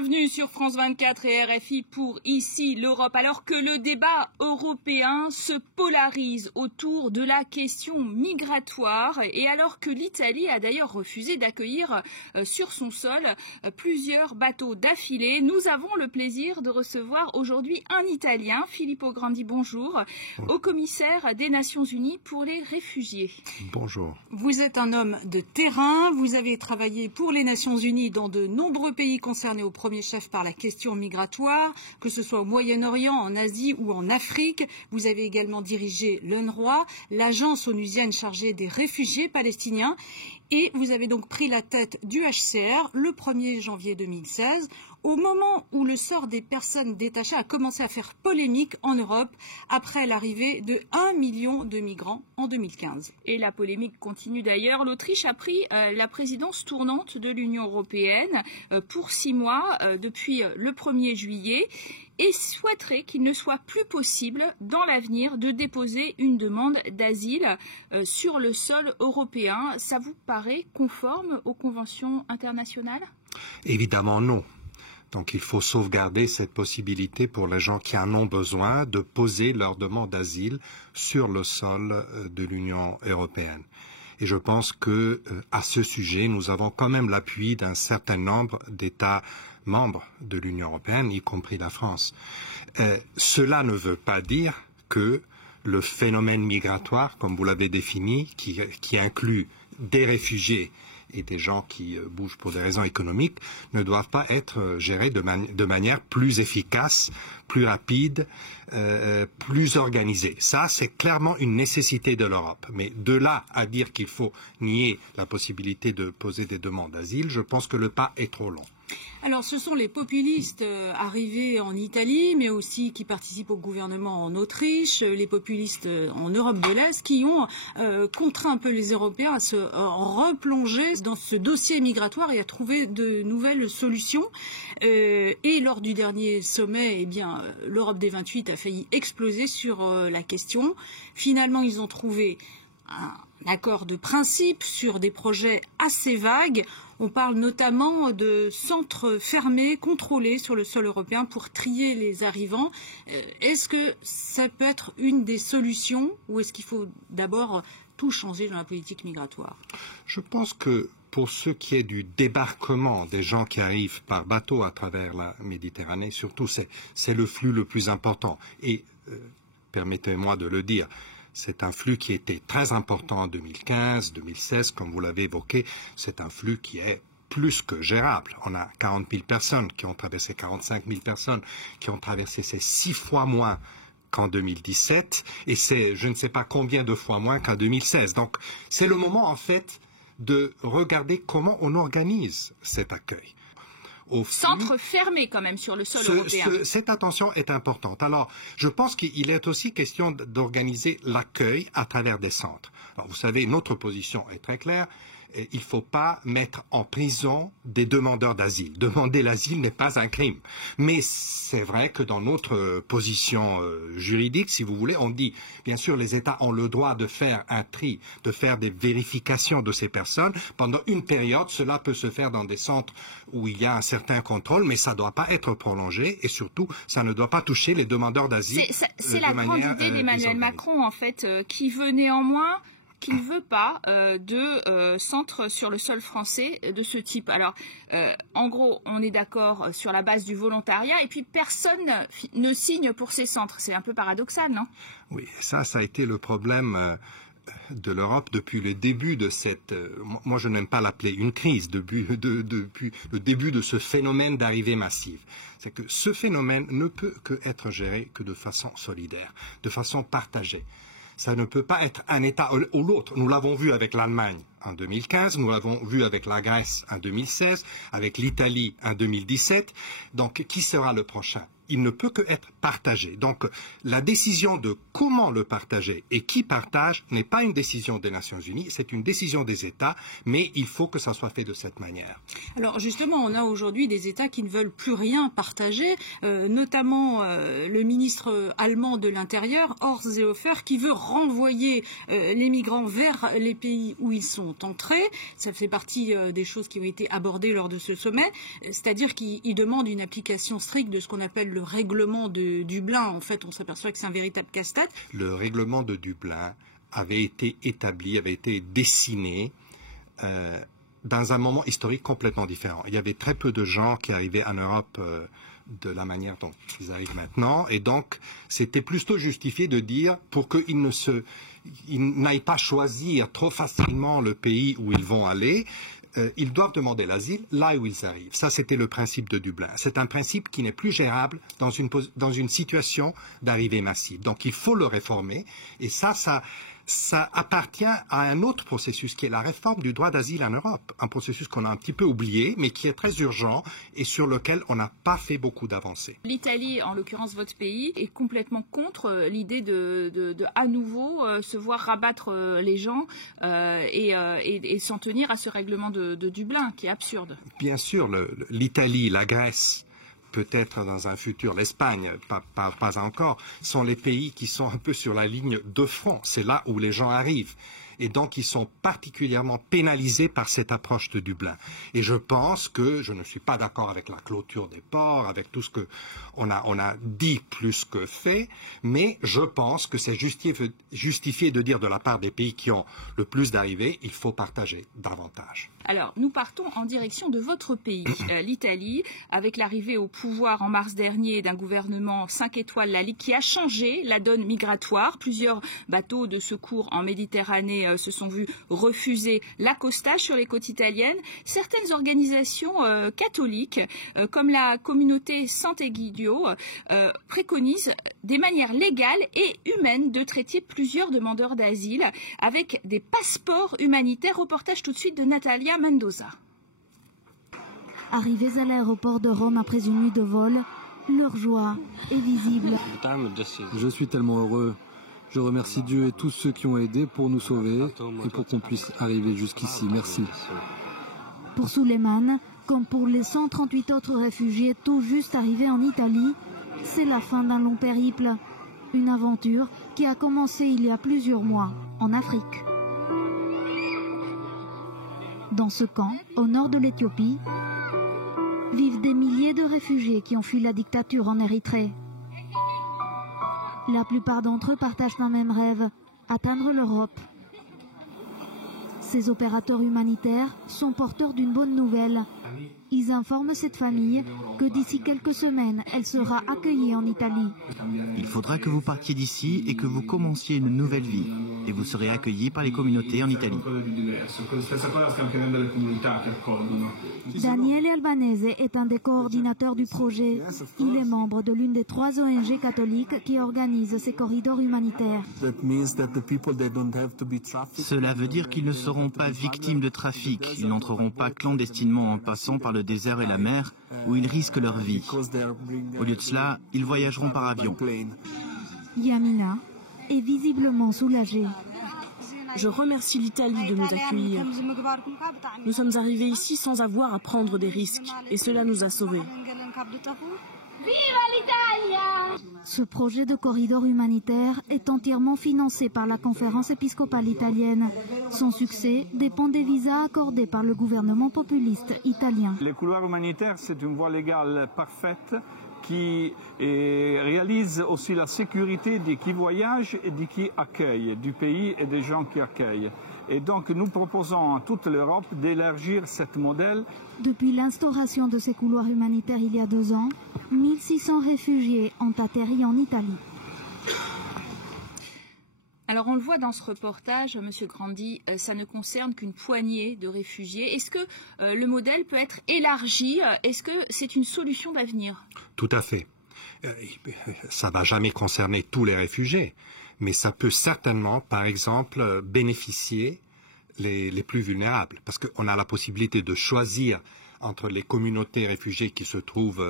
Bienvenue sur France 24 et RFI pour Ici l'Europe. Alors que le débat européen se polarise autour de la question migratoire et alors que l'Italie a d'ailleurs refusé d'accueillir sur son sol plusieurs bateaux d'affilée, nous avons le plaisir de recevoir aujourd'hui un Italien, Filippo Grandi, bonjour, haut commissaire des Nations Unies pour les réfugiés. Bonjour. Vous êtes un homme de terrain, vous avez travaillé pour les Nations Unies dans de nombreux pays concernés au premier chef par la question migratoire, que ce soit au Moyen-Orient, en Asie ou en Afrique. Vous avez également dirigé l'UNRWA, l'agence onusienne chargée des réfugiés palestiniens, et vous avez donc pris la tête du HCR le 1er janvier 2016, au moment où le sort des personnes détachées a commencé à faire polémique en Europe après l'arrivée de 1 million de migrants en 2015. Et la polémique continue d'ailleurs. L'Autriche a pris la présidence tournante de l'Union européenne pour 6 mois depuis le 1er juillet et souhaiterait qu'il ne soit plus possible dans l'avenir de déposer une demande d'asile sur le sol européen. Ça vous paraît conforme aux conventions internationales ? Évidemment non. Donc il faut sauvegarder cette possibilité pour les gens qui en ont besoin de poser leur demande d'asile sur le sol de l'Union européenne. Et je pense que à ce sujet, nous avons quand même l'appui d'un certain nombre d'États membres de l'Union européenne, y compris la France. Cela ne veut pas dire que le phénomène migratoire, comme vous l'avez défini, qui inclut des réfugiés et des gens qui bougent pour des raisons économiques, ne doivent pas être gérés de manière plus efficace, plus rapide, plus organisée. Ça, c'est clairement une nécessité de l'Europe. Mais de là à dire qu'il faut nier la possibilité de poser des demandes d'asile, je pense que le pas est trop long. Alors, ce sont les populistes arrivés en Italie, mais aussi qui participent au gouvernement en Autriche, les populistes en Europe de l'Est, qui ont contraint un peu les Européens à se replonger dans ce dossier migratoire et à trouver de nouvelles solutions. Et lors du dernier sommet, eh bien, l'Europe des 28 a failli exploser sur la question. Finalement, ils ont trouvé un accord de principe sur des projets assez vagues. On parle notamment de centres fermés, contrôlés sur le sol européen pour trier les arrivants. Est-ce que ça peut être une des solutions ou est-ce qu'il faut d'abord tout changer dans la politique migratoire ? Je pense que pour ce qui est du débarquement des gens qui arrivent par bateau à travers la Méditerranée, surtout c'est le flux le plus important. Et permettez-moi de le dire, c'est un flux qui était très important en 2015, 2016, comme vous l'avez évoqué. C'est un flux qui est plus que gérable. On a 40 000 personnes qui ont traversé, 45 000 personnes qui ont traversé, c'est 6 fois moins qu'en 2017 et c'est je ne sais pas combien de fois moins qu'en 2016. Donc c'est le moment en fait de regarder comment on organise cet accueil. Centre fermé quand même sur le sol européen. Cette attention est importante. Alors, je pense qu'il est aussi question d'organiser l'accueil à travers des centres. Alors, vous savez, notre position est très claire. Il ne faut pas mettre en prison des demandeurs d'asile. Demander l'asile n'est pas un crime. Mais c'est vrai que dans notre position juridique, si vous voulez, on dit, bien sûr, les États ont le droit de faire un tri, de faire des vérifications de ces personnes. Pendant une période, cela peut se faire dans des centres où il y a un certain contrôle, mais ça ne doit pas être prolongé et surtout, ça ne doit pas toucher les demandeurs d'asile. C'est la grande idée d'Emmanuel Macron, en fait, qui veut néanmoins qu'il ne veut pas de centre sur le sol français de ce type. Alors, en gros, on est d'accord sur la base du volontariat et puis personne ne signe pour ces centres. C'est un peu paradoxal, non ? Oui, ça a été le problème de l'Europe depuis le début de cette... moi, je n'aime pas l'appeler une crise, depuis le début de ce phénomène d'arrivée massive. C'est que ce phénomène ne peut qu'être géré que de façon solidaire, de façon partagée. Ça ne peut pas être un État ou l'autre. Nous l'avons vu avec l'Allemagne en 2015, nous l'avons vu avec la Grèce en 2016, avec l'Italie en 2017. Donc, qui sera le prochain ? il ne peut que être partagé. Donc la décision de comment le partager et qui partage n'est pas une décision des Nations Unies, c'est une décision des États, mais il faut que ça soit fait de cette manière. Alors justement, on a aujourd'hui des États qui ne veulent plus rien partager, notamment le ministre allemand de l'Intérieur, Horst Seehofer, qui veut renvoyer les migrants vers les pays où ils sont entrés. Ça fait partie des choses qui ont été abordées lors de ce sommet, c'est-à-dire qu'il demande une application stricte de ce qu'on appelle le règlement de Dublin. En fait, on s'aperçoit que c'est un véritable casse-tête. Le règlement de Dublin avait été établi, avait été dessiné dans un moment historique complètement différent. Il y avait très peu de gens qui arrivaient en Europe de la manière dont ils arrivent maintenant, et donc c'était plutôt justifié de dire pour qu'ils n'aillent pas choisir trop facilement le pays où ils vont aller, ils doivent demander l'asile là où ils arrivent. Ça, c'était le principe de Dublin. C'est un principe qui n'est plus gérable dans une situation d'arrivée massive. Donc, il faut le réformer. Et ça appartient à un autre processus qui est la réforme du droit d'asile en Europe. Un processus qu'on a un petit peu oublié, mais qui est très urgent et sur lequel on n'a pas fait beaucoup d'avancées. L'Italie, en l'occurrence votre pays, est complètement contre l'idée de à nouveau se voir rabattre les gens et s'en tenir à ce règlement de Dublin, qui est absurde. Bien sûr, l'Italie, la Grèce, peut-être dans un futur l'Espagne, pas encore, sont les pays qui sont un peu sur la ligne de front. C'est là où les gens arrivent. Et donc, ils sont particulièrement pénalisés par cette approche de Dublin. Et je pense que je ne suis pas d'accord avec la clôture des ports, avec tout ce qu'on a dit plus que fait, mais je pense que c'est justifié de dire de la part des pays qui ont le plus d'arrivées, il faut partager davantage. Alors, nous partons en direction de votre pays, l'Italie, avec l'arrivée au pouvoir en mars dernier d'un gouvernement 5 étoiles, la Ligue, qui a changé la donne migratoire. Plusieurs bateaux de secours en Méditerranée se sont vus refuser l'accostage sur les côtes italiennes. Certaines organisations catholiques, comme la communauté Sant'Egidio, préconisent des manières légales et humaines de traiter plusieurs demandeurs d'asile avec des passeports humanitaires. Reportage tout de suite de Natalia Mendoza. Arrivés à l'aéroport de Rome après une nuit de vol, leur joie est visible. Je suis tellement heureux. Je remercie Dieu et tous ceux qui ont aidé pour nous sauver et pour qu'on puisse arriver jusqu'ici. Merci. Pour Suleiman, comme pour les 138 autres réfugiés tout juste arrivés en Italie, c'est la fin d'un long périple. Une aventure qui a commencé il y a plusieurs mois en Afrique. Dans ce camp, au nord de l'Éthiopie, vivent des milliers de réfugiés qui ont fui la dictature en Érythrée. La plupart d'entre eux partagent un même rêve, atteindre l'Europe. Ces opérateurs humanitaires sont porteurs d'une bonne nouvelle. Ils informent cette famille que d'ici quelques semaines, elle sera accueillie en Italie. Il faudra que vous partiez d'ici et que vous commenciez une nouvelle vie. Et vous serez accueillis par les communautés en Italie. Daniele Albanese est un des coordinateurs du projet. Il est membre de l'une des 3 ONG catholiques qui organisent ces corridors humanitaires. Cela veut dire qu'ils ne seront pas victimes de trafic. Ils n'entreront pas clandestinement en passant par le désert et la mer où ils risquent leur vie. Au lieu de cela, ils voyageront par avion. Yamina est visiblement soulagée. Je remercie l'Italie de nous accueillir. Nous sommes arrivés ici sans avoir à prendre des risques et cela nous a sauvés. Ce projet de corridor humanitaire est entièrement financé par la conférence épiscopale italienne. Son succès dépend des visas accordés par le gouvernement populiste italien. Le couloir humanitaire, c'est une voie légale parfaite qui réalise aussi la sécurité de qui voyage et de qui accueille, du pays et des gens qui accueillent. Et donc nous proposons à toute l'Europe d'élargir ce modèle. Depuis l'instauration de ces couloirs humanitaires il y a 2 ans, 1600 réfugiés ont atterri en Italie. Alors on le voit dans ce reportage, Monsieur Grandi, ça ne concerne qu'une poignée de réfugiés. Est-ce que le modèle peut être élargi? Est-ce que c'est une solution d'avenir? Tout à fait. Ça ne va jamais concerner tous les réfugiés, mais ça peut certainement, par exemple, bénéficier les plus vulnérables, parce qu'on a la possibilité de choisir entre les communautés réfugiées qui se trouvent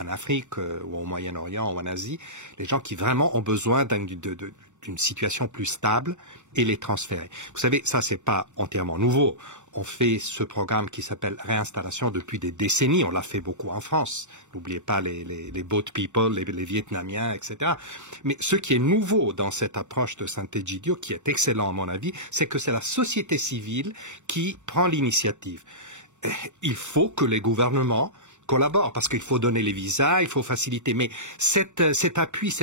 en Afrique ou au Moyen-Orient ou en Asie, les gens qui vraiment ont besoin d'une situation plus stable et les transférer. Vous savez, ça c'est pas entièrement nouveau. On fait ce programme qui s'appelle réinstallation depuis des décennies. On l'a fait beaucoup en France. N'oubliez pas les boat people, les Vietnamiens, etc. Mais ce qui est nouveau dans cette approche de Sant'Egidio, qui est excellent à mon avis, c'est que c'est la société civile qui prend l'initiative. Il faut que les gouvernements collaborent, parce qu'il faut donner les visas, il faut faciliter. Mais cet appui,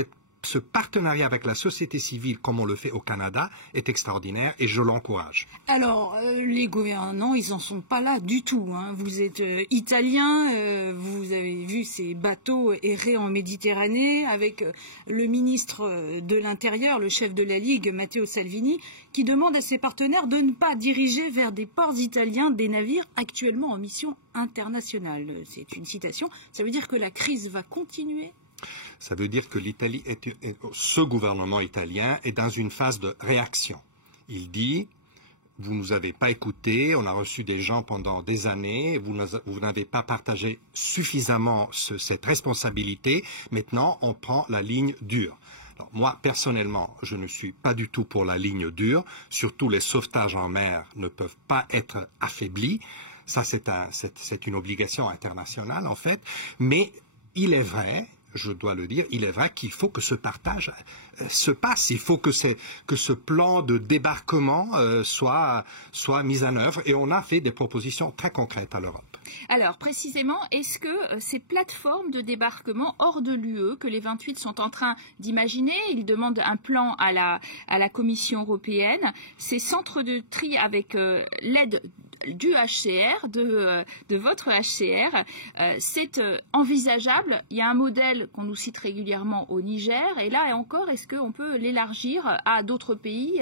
ce partenariat avec la société civile, comme on le fait au Canada, est extraordinaire et je l'encourage. Alors, les gouvernants, ils n'en sont pas là du tout. Hein. Vous êtes italien, vous avez vu ces bateaux errer en Méditerranée avec le ministre de l'Intérieur, le chef de la Ligue, Matteo Salvini, qui demande à ses partenaires de ne pas diriger vers des ports italiens des navires actuellement en mission internationale. C'est une citation. Ça veut dire que la crise va continuer ? Ça veut dire que l'Italie, ce gouvernement italien est dans une phase de réaction. Il dit, vous ne nous avez pas écoutés, on a reçu des gens pendant des années, vous n'avez pas partagé suffisamment cette responsabilité, maintenant on prend la ligne dure. Alors, moi, personnellement, je ne suis pas du tout pour la ligne dure, surtout les sauvetages en mer ne peuvent pas être affaiblis, ça c'est une obligation internationale en fait, mais il est vrai, je dois le dire, il est vrai qu'il faut que ce partage se passe. Il faut que ce plan de débarquement soit mis en œuvre. Et on a fait des propositions très concrètes à l'Europe. Alors, précisément, est-ce que ces plateformes de débarquement hors de l'UE que les 28 sont en train d'imaginer, ils demandent un plan à la Commission européenne, ces centres de tri avec l'aide du HCR, de votre HCR, c'est envisageable. Il y a un modèle qu'on nous cite régulièrement au Niger, et là et encore, est-ce qu'on peut l'élargir à d'autres pays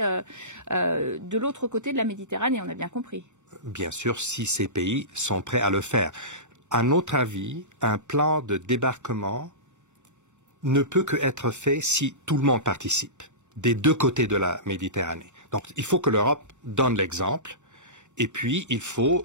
de l'autre côté de la Méditerranée? On a bien compris. Bien sûr, si ces pays sont prêts à le faire. À notre avis, un plan de débarquement ne peut qu'être fait si tout le monde participe, des deux côtés de la Méditerranée. Donc, il faut que l'Europe donne l'exemple. Et puis, il faut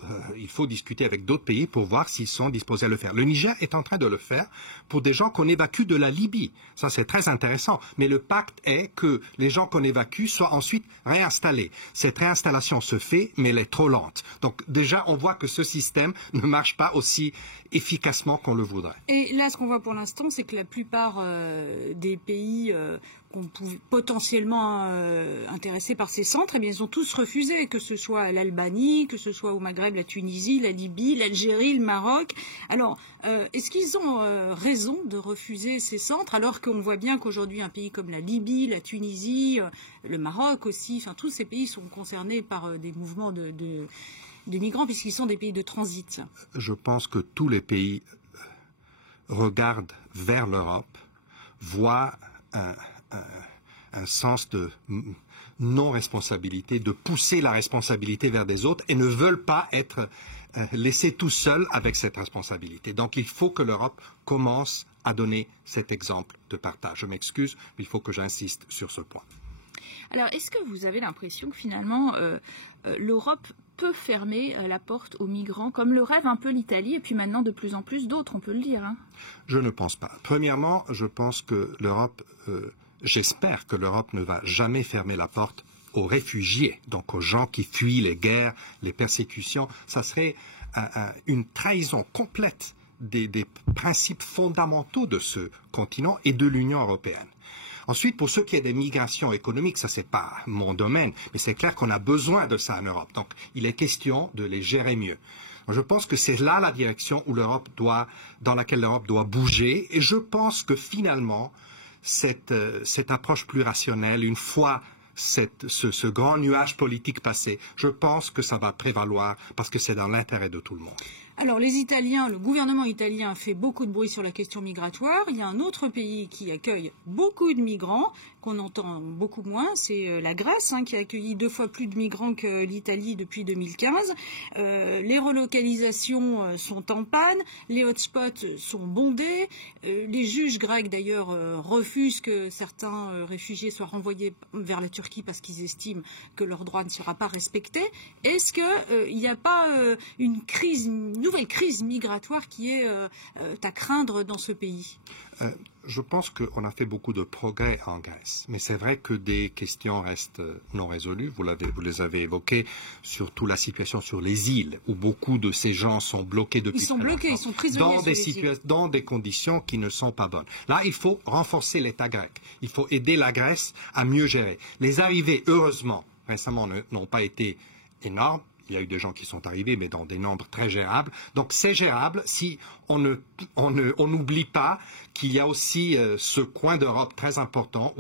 discuter avec d'autres pays pour voir s'ils sont disposés à le faire. Le Niger est en train de le faire pour des gens qu'on évacue de la Libye. Ça, c'est très intéressant. Mais le pacte est que les gens qu'on évacue soient ensuite réinstallés. Cette réinstallation se fait, mais elle est trop lente. Donc, déjà, on voit que ce système ne marche pas aussi efficacement qu'on le voudrait. Et là, ce qu'on voit pour l'instant, c'est que la plupart des pays qu'on pouvait potentiellement intéressés par ces centres, eh bien, ils ont tous refusé, que ce soit l'Albanie, que ce soit au Maghreb, la Tunisie, la Libye, l'Algérie, le Maroc. Alors, est-ce qu'ils ont raison de refuser ces centres, alors qu'on voit bien qu'aujourd'hui, un pays comme la Libye, la Tunisie, le Maroc aussi, enfin, tous ces pays sont concernés par des mouvements de migrants, puisqu'ils sont des pays de transit. Je pense que tous les pays regardent vers l'Europe, voient un sens de non-responsabilité, de pousser la responsabilité vers des autres et ne veulent pas être laissés tout seuls avec cette responsabilité. Donc il faut que l'Europe commence à donner cet exemple de partage. Je m'excuse, mais il faut que j'insiste sur ce point. Alors, est-ce que vous avez l'impression que finalement l'Europe peut fermer la porte aux migrants, comme le rêve un peu l'Italie et puis maintenant de plus en plus d'autres, on peut le dire, hein? Je ne pense pas. Premièrement, je pense que l'Europe... J'espère que l'Europe ne va jamais fermer la porte aux réfugiés, donc aux gens qui fuient les guerres, les persécutions. Ça serait une trahison complète des principes fondamentaux de ce continent et de l'Union européenne. Ensuite, pour ce qui est des migrations économiques, ça c'est pas mon domaine, mais c'est clair qu'on a besoin de ça en Europe. Donc, il est question de les gérer mieux. Je pense que c'est là la direction dans laquelle l'Europe doit bouger, et je pense que finalement, cette approche plus rationnelle, une fois ce grand nuage politique passé, je pense que ça va prévaloir parce que c'est dans l'intérêt de tout le monde. Alors les Italiens, le gouvernement italien fait beaucoup de bruit sur la question migratoire. Il y a un autre pays qui accueille beaucoup de migrants, qu'on entend beaucoup moins, c'est la Grèce, qui a accueilli 2 fois plus de migrants que l'Italie depuis 2015. Les relocalisations sont en panne, les hotspots sont bondés. Les juges grecs d'ailleurs refusent que certains réfugiés soient renvoyés vers la Turquie parce qu'ils estiment que leur droit ne sera pas respecté. Est-ce qu'il n'y a pas une nouvelle crise migratoire qui est à craindre dans ce pays? Je pense qu'on a fait beaucoup de progrès en Grèce, mais c'est vrai que des questions restent non résolues. Vous les avez évoquées, surtout la situation sur les îles, où beaucoup de ces gens sont bloqués depuis Ils sont bloqués, ils sont prisonniers dans des conditions qui ne sont pas bonnes. Là, il faut renforcer l'État grec. Il faut aider la Grèce à mieux gérer. Les arrivées, heureusement, récemment, n'ont pas été énormes. Il y a eu des gens qui sont arrivés, mais dans des nombres très gérables. Donc c'est gérable si on n'oublie pas qu'il y a aussi ce coin d'Europe très important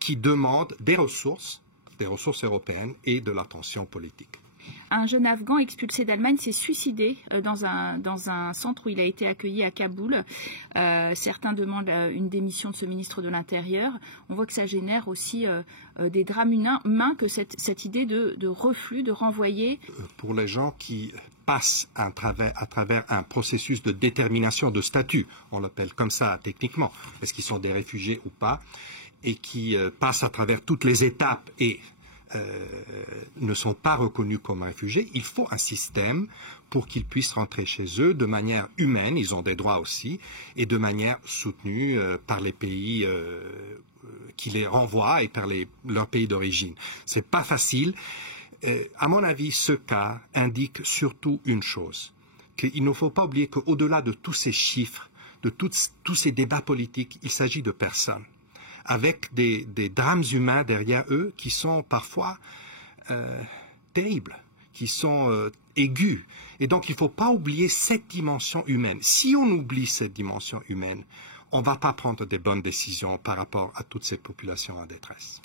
qui demande des ressources européennes et de l'attention politique. Un jeune Afghan expulsé d'Allemagne s'est suicidé dans un centre où il a été accueilli à Kaboul. Certains demandent une démission de ce ministre de l'Intérieur. On voit que ça génère aussi des drames humains, que cette idée de reflux, de renvoyer. Pour les gens qui passent à travers un processus de détermination de statut, on l'appelle comme ça techniquement, est-ce qu'ils sont des réfugiés ou pas, et qui passent à travers toutes les étapes et ne sont pas reconnus comme réfugiés, il faut un système pour qu'ils puissent rentrer chez eux de manière humaine, ils ont des droits aussi, et de manière soutenue par les pays qui les renvoient et par leur pays d'origine. C'est pas facile. À mon avis, ce cas indique surtout une chose, qu'il ne faut pas oublier qu'au-delà de tous ces chiffres, de tous ces débats politiques, il s'agit de personnes, avec des drames humains derrière eux qui sont parfois terribles, qui sont aigus. Et donc, il ne faut pas oublier cette dimension humaine. Si on oublie cette dimension humaine, on ne va pas prendre des bonnes décisions par rapport à toutes ces populations en détresse.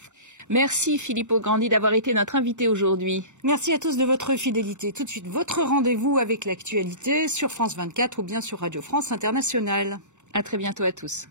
Merci Filippo Grandi d'avoir été notre invité aujourd'hui. Merci à tous de votre fidélité. Tout de suite, votre rendez-vous avec l'actualité sur France 24 ou bien sur Radio France Internationale. À très bientôt à tous.